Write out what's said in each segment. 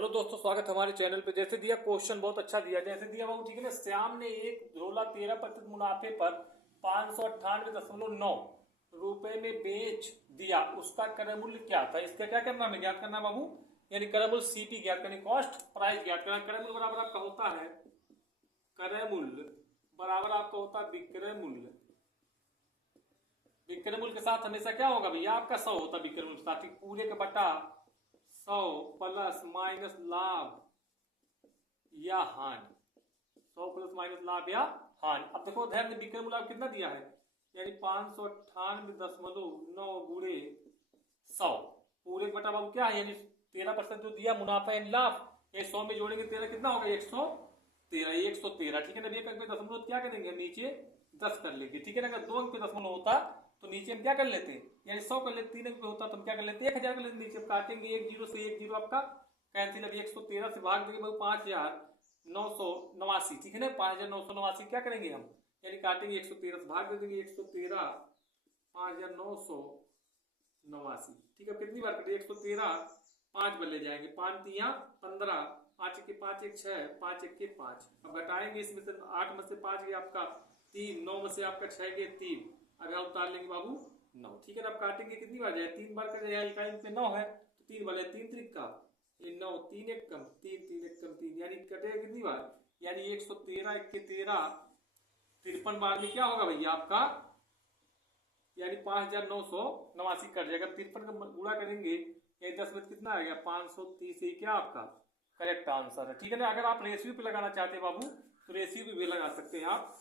Hello दोस्तों, स्वागत है हमारे चैनल पे। जैसे दिया क्वेश्चन बहुत अच्छा दिया, जैसे दिया वो ठीक है ना। श्याम ने एक झोला 13% मुनाफे पर 598.9 रुपए में बेच दिया, उसका क्रय मूल्य क्या था? इसका क्या करना, हमें ज्ञात करना बाबू, यानी क्रय मूल्य सीपी ज्ञात करनी, कॉस्ट प्राइस ज्ञात करना। क्रय मूल्य बराबर आपका होता है, क्रय मूल्य बराबर आपका होता है विक्रय मूल्य। विक्रय मूल्य के साथ हमेशा क्या होगा भैया, आपका 100 होता है विक्रय मूल्य के साथ, पूरे का बटा 100 प्लस माइनस लाभ या हानि। 100 प्लस माइनस लाभ या हानि। अब देखो ध्यान में, विक्रय मूल्य कितना दिया है, यानी 598.9 गुणे 100 पूरे बटा बाबू क्या है, यानी 13% जो दिया मुनाफा यानी लाभ। ये 100 में जोड़ेंगे 13 कितना होगा, 113। ठीक है ना। एक अंक पे दशमलव क्या करेंगे, नीचे 10 कर लेंगे। ठीक है ना। अगर 2 अंक पे दशमलव होता तो नीचे हम क्या कर लेते, यानी 100 कर लेते। 3 अंक पे होता तो हम क्या कर लेते, 1000 कर लेते। नीचे हम काटेंगे, एक जीरो से एक जीरो आपका कैंसिल। अभी 113 से भाग देंगे 5989। ठीक है ना। 5989 क्या करेंगे हम, यानी काटेंगे 113 से भाग दे देंगे, 113 5989। ठीक है। कितनी बार कटेंगे, 113 5 बार ले जाएंगे, 5 तिया 15, 5 के 5 एक 6, 5 एक के 5। अब घटाएंगे इसमें से 8 में से 5 गया आपका 3, 9 में से आपका 6 के 3, अगर उतार लेंगे बाबू 9। ठीक है ना। अब काटेंगे कितनी बार जाए, 3 बार कर जाए, इकाई पे 9 है तो 3 बार, 3 त्रिक का 9, 3 एक कम 3, 3 एक कम 3, यानी कटेगा कितनी बार, यानी 113 एक के 13, 53 बार में क्या होगा भैया आपका, यानी 5989 कट जाएगा। 53 का गुणा करेंगे, यानी 10 में कितना आ गया, 530 ही क्या आपका करेक्ट आंसर है। ठीक है ना। अगर आप रेशियो पे लगाना चाहते हैं बाबू तो रेशियो पे भी लगा सकते हैं आप।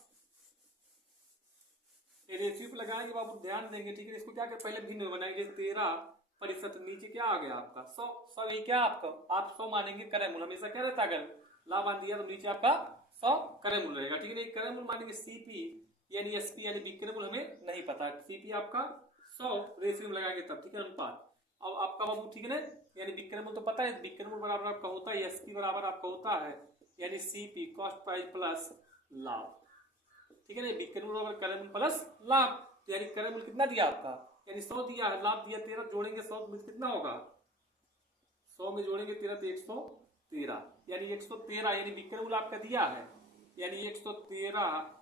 रेशियो पे लगाएंगे बाबू, ध्यान देंगे। ठीक है। इसको क्या कर, पहले भिन्न बनाएंगे, 13% नीचे क्या आ गया आपका 100। 100 ये क्या आपका, आप 100 मानेंगे क्रय मूल्य, हमेशा क्या रहता है, अगर लाभ आन दिया तो नीचे आपका 100 क्रय मूल्य रहेगा। ठीक है। क्रय मूल्य मानेंगे सीपी यानी एसपी यानी विक्रय मूल्य हमें नहीं पता, सीपी आपका 100 रेशियो में लगाएंगे तब। ठीक है, अनुपात। अब आपका बाबू ठीक है ना, यानी विक्रय मूल्य तो पता है, विक्रय मूल्य बराबर आपका होता है एसपी बराबर आपका होता है, यानी सीपी कॉस्ट प्राइस प्लस लाभ। ठीक है ना। विक्रय मूल्य बराबर क्रय मूल्य प्लस लाभ, तो यानी क्रय मूल्य कितना दिया आपका, यानी 100 दिया है, लाभ दिया 13, जोड़ेंगे 100 में कितना होगा, 100 में जोड़ेंगे 13 तो 113, यानी 113 यानी विक्रय मूल्य आपका दिया है, यानी 113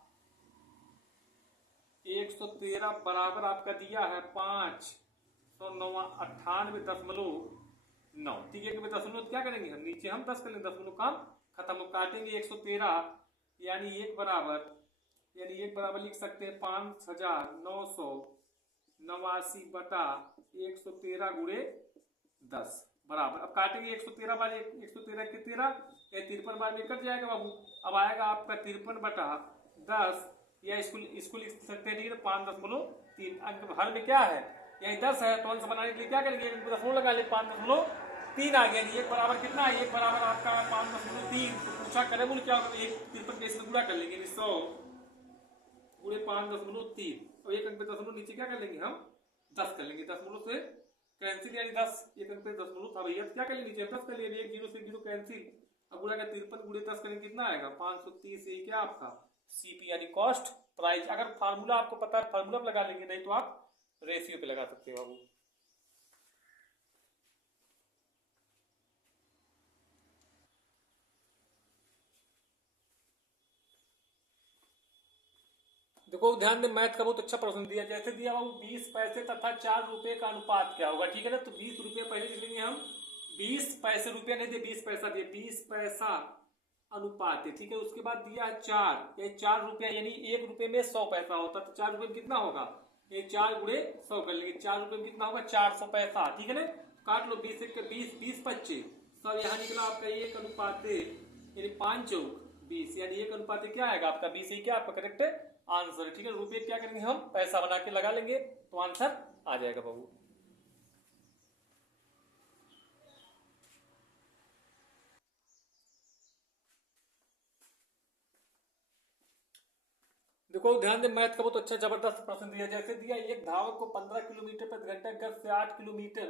बराबर आपका दिया है 598.9। ठीक है। दशमलव क्या करेंगे हम, नीचे हम 10 कर लेंगे, दशमलव काम खत्म। काटेंगे 113, यानी एक बराबर लिख सकते हैं 5989 बटा 113 गुणे 10 बराबर। अब काटेंगे 113 बार 113 के 13, 53 बार में कट जाएगा बाबू। अब आएगा आपका 53 बटा 10, या इसको लिख सकते हैं, ठीक है, 5.3 अंक हर में क्या है, यही 10 है, तो अंश बनाने के लिए क्या करेंगे, दशमलव लगा ले, 5.3 आ गया। एक बराबर कितना है, एक बराबर आपका 5.3। तो पूछा क्रय मूल्य क्या होगा, 53 के इसमें गुणा कर लेंगे, 100 गुणे 5.3, और एक अंक पे दशमलव नीचे क्या कर लेंगे हम 10 कर लेंगे, दशमलव से कैंसिल, यानी 10 एक अंक पे दशमलव था भैया, क्या कर लेंगे नीचे 10 कर लेंगे, 1 जीरो से 0 कैंसिल। अब गुणा कर 53 गुणे 10 करेंगे कितना आएगा, 530 ये क्या आपका सीपी यानी कॉस्ट प्राइस। अगर फार्मूला आपको पता है फार्मूला पे लगा लेंगे, नहीं तो आप रेशियो पे लगा सकते हो बाबू। देखो ध्यान दें, मैथ का बहुत अच्छा प्रश्न दिया। जैसे दिया बाबू 20 पैसे तथा 4 रुपए का अनुपात क्या होगा। ठीक है ना। तो 20 रुपये पहले लिखेंगे हम, 20 पैसे, रुपया नहीं दिए 20 पैसा दिए, 20 पैसा अनुपात है। ठीक है। उसके बाद दिया है 4, ये 4 रुपया यानी 1 रुपये में 100 पैसा होता, तो 4 रुपये में कितना होगा, ये 4 गुणे 100 कर लेंगे, 4 रुपये में कितना होगा 400 पैसा। ठीक है ना। काट लो, 20 एक 20, 20 25 सब यहाँ निकला आपका 1 अनुपात यानी 5 चौक 20, यानी 1 अनुपात क्या आएगा आपका 20, क्या आपका करेक्ट आंसर। ठीक है। रुपये क्या करेंगे हम, पैसा बना के लगा लेंगे तो आंसर आ जाएगा बाबू। देखो ध्यान दें, मैथ का बहुत अच्छा जबरदस्त प्रश्न दिया। जैसे दिया, एक धावक को 15 किलोमीटर प्रति घंटा गति से 8 किलोमीटर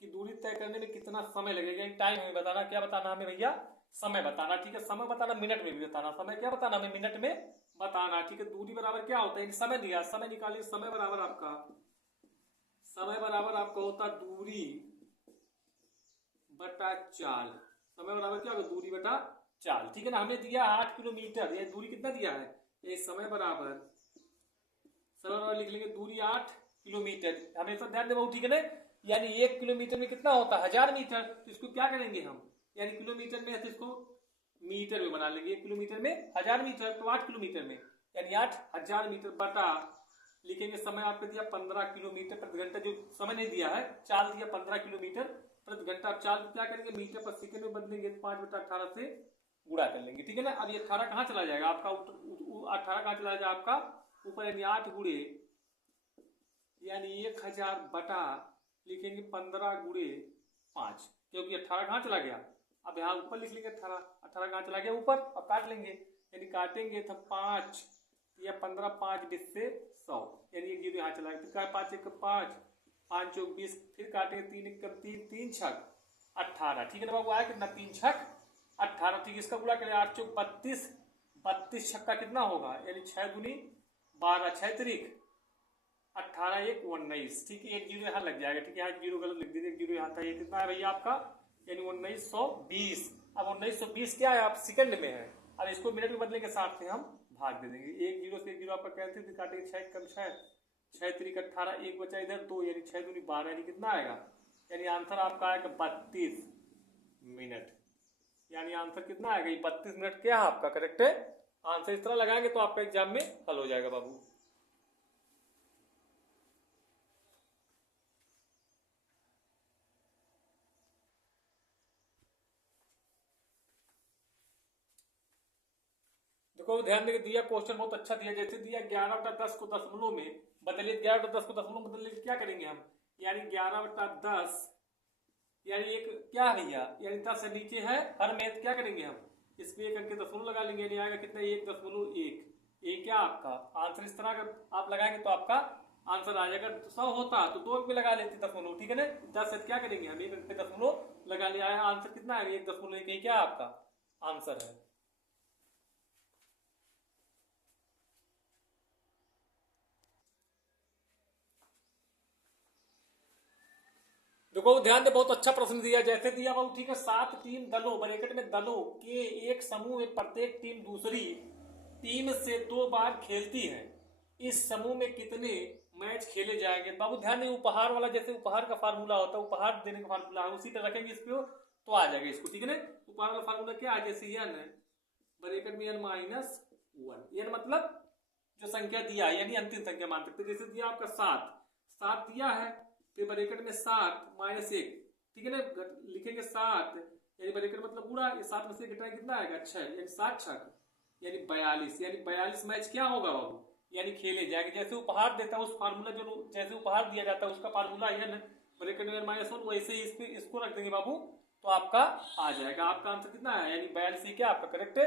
की दूरी तय करने में कितना समय लगेगा, टाइम हमें बताना। क्या बताना हमें भैया, समय बताना। ठीक है। समय बताना, मिनट में भी बताना। समय क्या बताना हमें, मिनट में बताना। ठीक है। दूरी बराबर क्या होता है, समय दिया, समय निकालिए, समय बराबर आपका होता दूरी बटा चाल। समय बराबर क्या होगा, दूरी बटा चाल। ठीक है ना, हमें दिया 8 किलोमीटर, ये दूरी कितना दिया है, ये समय बराबर लिख लेंगे दूरी 8 किलोमीटर। हमेशा ध्यान देना, ठीक है ना। यानी 1 किलोमीटर में कितना होता है, 1000 मीटर। तो इसको क्या करेंगे हम, यानी किलोमीटर में तो इसको मीटर में बना लेंगे। 1 किलोमीटर में 1000 मीटर, तो 8 किलोमीटर में यानी 8000 मीटर बटा लिखेंगे समय आपको दिया 15 किलोमीटर प्रति घंटा, जो समय नहीं दिया है, चाल दिया 15 किलोमीटर प्रति घंटा। आप चाल क्या करेंगे, मीटर पर सेकंड में बदलेंगे, 5/18 से गुणा कर लेंगे। ठीक है ना। अब ये 18 कहाँ चला जाएगा आपका, 18 कहाँ चला जाएगा आपका ऊपर, यानी 8 गुणे यानी 1000 बटा लिखेंगे 15 गुणे 5, क्योंकि 18 कहाँ चला गया, अब यहाँ ऊपर लिख लेंगे 18 कहाँ चला गया ऊपर। अब काट लेंगे, यानी काटेंगे तो 5 या 15, 5 20 से 100, यानी 1 जीरो यहाँ चला गया। फिर 5 1 5, 5 चौक 20, फिर काटेंगे 3 1 3, 3 छक 18। ठीक है ना बाबू, आया कितना, 3 छक 18। ठीक है, इसका गुणा करें 8 चौक 32, 32 छक्का कितना होगा, यानी 6 दूनी 12, 6 तरीक 18 1 19। ठीक है, 1 जीरो यहाँ लग जाएगा। ठीक है, यहाँ जीरो गलत लिख दीजिए, 1 जीरो यहाँ था। ये कितना है भैया आपका, यानी 1920। अब 1920 क्या है, आप सेकंड में है। अब इसको मिनट में बदलेंगे, 60 से हम भाग दे देंगे। 1 जीरो से 1 जीरो आपका कहते थे, काटेंगे 6 कम 6, 6 तरीक 18, 1 बचा इधर 2, यानी 6 दूनी 12, यानी कितना आएगा, यानी आंसर आपका आएगा 32 मिनट। यानी आंसर कितना आएगा, 32 मिनट क्या है आपका करेक्ट है आंसर। इस तरह लगाएंगे तो आपका एग्जाम में हल हो जाएगा बाबू। देखो ध्यान देके दिया, क्वेश्चन बहुत अच्छा दिया। जैसे दिया 11/10 को दशमलव में बदलिए, 11/10 को दशमलव में बदलिए, क्या करेंगे हम, यानी 11/10 यानी एक क्या है भैया, यानी 10 से नीचे है हर में, क्या करेंगे हम इसमें 1 अंक दशमलव लगा लेंगे, यानी आएगा कितना, 1.1। ये क्या आपका आंसर। इस तरह अगर आप लगाएंगे तो आपका आंसर आ जाएगा। 100 होता तो 2 अंक में लगा लेते दशमलव। ठीक है ना, 10 से क्या करेंगे हम, 1 अंक पे दशमलव लगा लिया, आंसर कितना है, 1.1। क्या आपका आंसर है। देखो ध्यान दे, बहुत अच्छा प्रश्न दिया। जैसे दिया बाबू, ठीक है, 7 टीम दलों ब्रैकेट में दलों के एक समूह में प्रत्येक टीम दूसरी टीम से 2 बार खेलती है। इस समूह में कितने मैच खेले जाएंगे। बाबू ध्यान दे, उपहार वाला, जैसे उपहार का फार्मूला होता है, उपहार देने का फार्मूला है, उसी तरह रखेंगे इसको तो आ जाएगा इसको। ठीक है ना, उपहार वाला फार्मूला क्या है, जैसे n ब्रैकेट में n-1, n मतलब जो संख्या दिया है, यानी अंतिम संख्या मान सकते। जैसे दिया आपका 7 दिया है, फिर ब्रैकेट में 7 -1। ठीक है ना, लिखेंगे 7 यानी ब्रैकेट मतलब पूरा, 7 में से घटाएं कितना आएगा, 6, यानी 7 छक यानी 42, यानी 42 मैच क्या होगा बाबू, यानी खेले जाएंगे। जैसे उपहार देता है उस फार्मूला, जो जैसे उपहार दिया जाता है उसका फार्मूला है न ब्रैकेट में -1, वैसे ही इसको रख देंगे बाबू तो आपका आ जाएगा। आपका आंसर कितना है, यानी 42 क्या आपका करेक्ट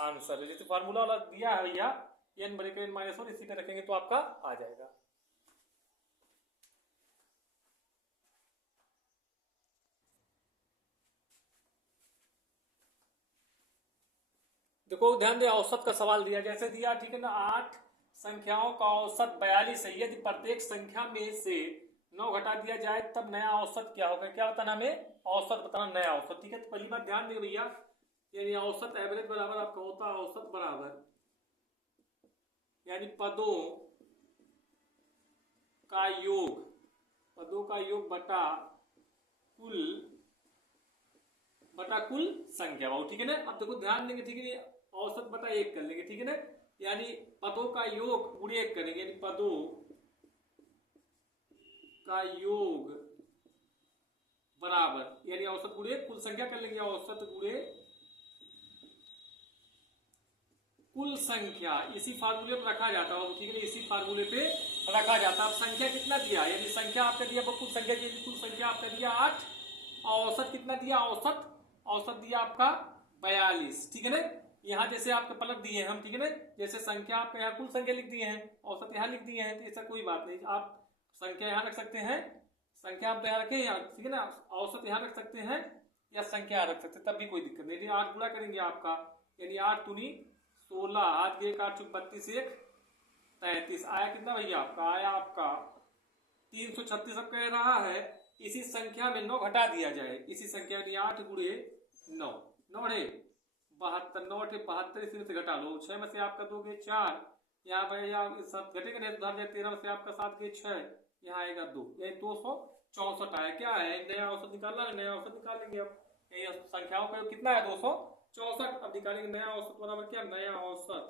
आंसर है। जैसे फार्मूला वाला दिया है भैया n ब्रैकेट में -1, इसी तरह रखेंगे तो आपका आ जाएगा। देखो ध्यान दे, औसत का सवाल दिया। जैसे दिया, ठीक है ना, 8 संख्याओं का औसत 42 है। यदि प्रत्येक संख्या में से 9 घटा दिया जाए तब नया औसत क्या होगा। क्या बताना हमें, औसत बताना, नया औसत। ठीक है, तो पहली बात ध्यान दे भैया, यानी औसत एवरेज बराबर आपका होता है औसत बराबर यानी पदों का योग, पदों का योग बटा कुल संख्या बाबू। ठीक है ना, अब देखो ध्यान देंगे, ठीक है, औसत बटा 1 कर लेंगे। ठीक है ना, यानी पदों का योग गुणे 1 करेंगे, यानी पदों का योग बराबर यानी औसत गुणे कुल संख्या कर लेंगे, औसत गुणे कुल संख्या। इसी फार्मूले पर रखा जाता है। ठीक है, इसी फार्मूले पे रखा जाता है। अब संख्या कितना दिया, यानी संख्या आपका दिया कुल संख्या की, कुल संख्या आपका दिया 8, औसत कितना दिया, औसत दिया आपका 42। ठीक है ना, यहाँ जैसे आपके पलट दिए हम। ठीक है ना, जैसे संख्या आपका यहाँ कुल संख्या लिख दिए हैं, औसत यहाँ लिख दिए हैं, तो ऐसा कोई बात नहीं, आप संख्या यहाँ रख सकते हैं, संख्या आप यहाँ रखें यहाँ। ठीक है ना, औसत यहाँ रख सकते हैं या संख्या रख सकते हैं, तब भी कोई दिक्कत नहीं। 8 गुणा करेंगे आपका, यानी 8 दूनी 16, 8 के 8 चुक 32, 1 33, आया कितना भैया आपका, आया आपका 336। अब कह रहा है इसी संख्या में 9 घटा दिया जाए, इसी संख्या यानी 8 गुणे 9, 9 है 72, 9 है 72, इसी में से घटा लो, 6 में से आपका 2 गए 4, यहाँ पर यहाँ सात घटेगा नहीं, उधार जाए 13 में से आपका 7 गए 6, यहाँ आएगा 2, यही 264 आया। क्या है, नया औसत निकालना है, नया औसत निकाल लेंगे अब। यही संख्याओं का कितना है 264, अब निकालेंगे नया औसत बराबर क्या, नया औसत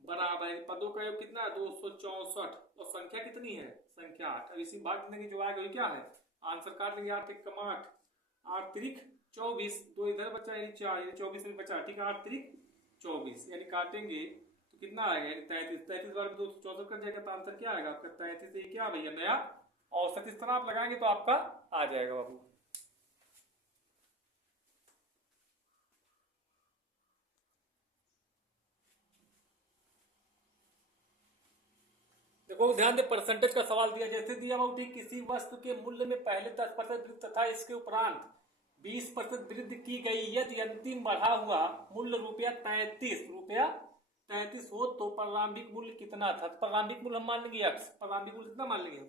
बराबर पदों का योग कितना है 264, और संख्या कितनी है, संख्या 8। अब इसी भाग देंगे, जो आएगा क्या है आंसर, काट लेंगे 8 एकम 8, 8 त्रिक 24, 2 इधर बचा यानी 4, यानी 24 में बचा, ठीक है 8 त्रिक 24, यानी काटेंगे तो कितना आएगा, यानी 33, 33 बार में 264 कर जाएगा, तो आंसर क्या आएगा आपका 33। ये क्या भैया नया औसत, इस तरह आप लगाएंगे तो आपका आ जाएगा बाबू। देखो ध्यान दे, परसेंटेज का सवाल दिया, जैसे दिया बाबू ठीक, किसी वस्तु के मूल्य में पहले 10% वृद्धि तथा इसके उपरांत 20% वृद्धि की गई, यदि अंतिम बढ़ा हुआ मूल्य रुपया 33 हो तो प्रारंभिक मूल्य कितना था। प्रारंभिक मूल्य हम मान लेंगे x, प्रारंभिक मूल्य कितना मान लेंगे,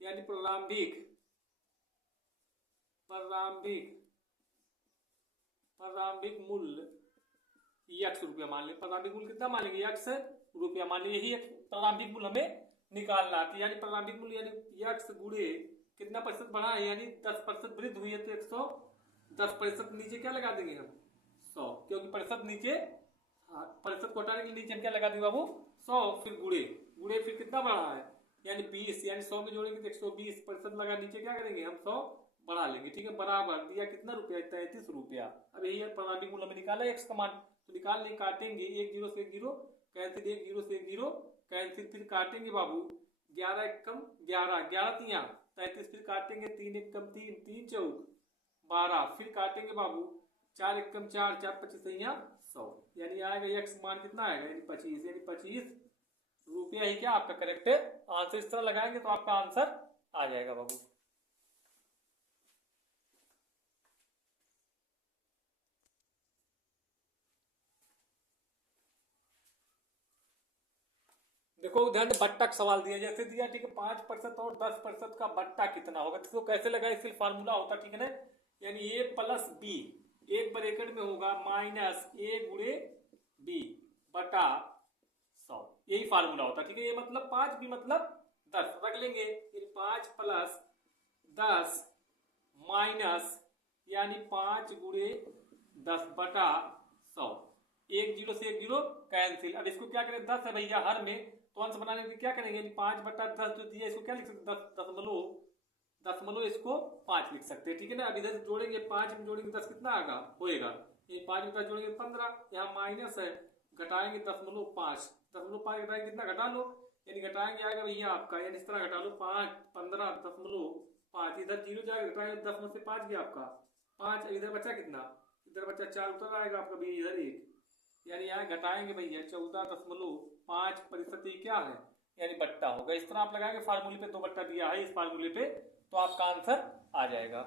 यानी प्रारंभिक मूल्य x रुपया मान लेंगे, प्रारंभिक मूल्य कितना मान लेंगे x रुपया मान लेंगे, यही प्रारंभिक मूल्य हमें निकालना है। यानी प्रारंभिक मूल्य यानी x गुणे कितना प्रतिशत बढ़ा है, यानी 10% वृद्धि हुई है, तो 110% नीचे क्या लगा देंगे हम 100, क्योंकि प्रतिशत नीचे, प्रतिशत को हटाने के लिए नीचे हम क्या लगा देंगे बाबू 100, फिर गुणे फिर कितना बढ़ा है, यानी 20, यानी 100 में जोड़ेंगे तो 120% लगा, नीचे क्या करेंगे हम 100 बढ़ा लेंगे, ठीक है बराबर दिया कितना रुपया 33 रुपया। अब यही है प्रारंभिक मूल्य में निकाला x का मान, तो निकाल लेंगे, काटेंगे 1 0 से 1 0 कैंसिल, 1 0 से 1 0 कैंसिल, फिर काटेंगे बाबू 11 एकम 11, 11 तिया 33, फिर काटेंगे 3 एकम 3, 3 चौक 12, फिर काटेंगे बाबू 4 एकम 4, 4 25 100, यानी आएगा x मान कितना आएगा, यानी 25, यानी 25 रुपया ही क्या आपका करेक्ट आंसर। इस तरह लगाएंगे तो आपका आंसर आ जाएगा बाबू। देखो ध्यान बट्टा का सवाल दिया, जैसे दिया ठीक है 5% और 10% का बट्टा कितना होगा, तो कैसे लगाए, इसके फार्मूला होता ठीक है ना, यानी a प्लस बी, एक ब्रैकेट में होगा माइनस a गुणे b बटा 100, यही फार्मूला होता ठीक है। ये मतलब 5 भी मतलब 10 रख लेंगे, 5 प्लस 10 माइनस यानी 5 गुणे 10 बटा 100, 1 0 से 1 0 कैंसिल। अब इसको क्या करें, 10 है भैया हर में, तो अंश बनाने के लिए क्या करेंगे, 5 बटा 10 जो दिया इसको क्या लिख सकते, 10 इसको 5 लिख सकते हैं, ठीक है ना। अब इधर से जोड़ेंगे, 5 में जोड़ेंगे 10 कितना आएगा होएगा, ये 5 में 10 जोड़ेंगे 15, यहाँ माइनस है, घटाएंगे 10.5, 10.5 घटाएंगे कितना घटा लो, यानी घटाएंगे आएगा भैया आपका, यानी इस तरह घटा लो 5 15 10.5, इधर 0 जाएगा, घटाएंगे 10 में से 5 गया आपका 5, इधर बचा कितना, इधर बचा 4, उतर आएगा आपका भैया इधर 1, यानी यहाँ घटाएंगे भैया 14.5% क्या है, यानी बट्टा होगा। इस तरह आप लगाएंगे फार्मूले पे, 2 बट्टा दिया है इस फार्मूले पे, तो आपका आंसर आ जाएगा।